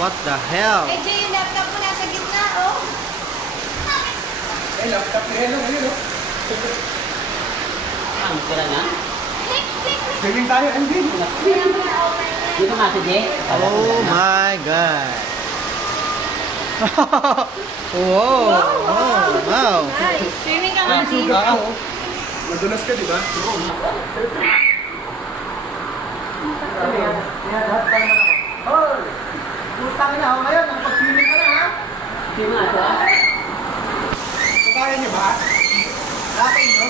What the hell? Eh, Jay, yung laptop mo nasa gitna, oh. Eh, laptop ni Hello, ayun, oh. Ang sira na? Click, click, click. Swimming tayo, hindi. Kaya mo na open na. Dito nga si Jay. Oh my God. Wow. Oh, wow. Nice. Swimming ka nga Ang dito. sugat ako. Madulas ka, di ba? Oo. Hoy! Putang na ako ngayon, nakapag-swimming ka na, ha? Sino nga siya? Kaya niyo ba? Nasa inyo?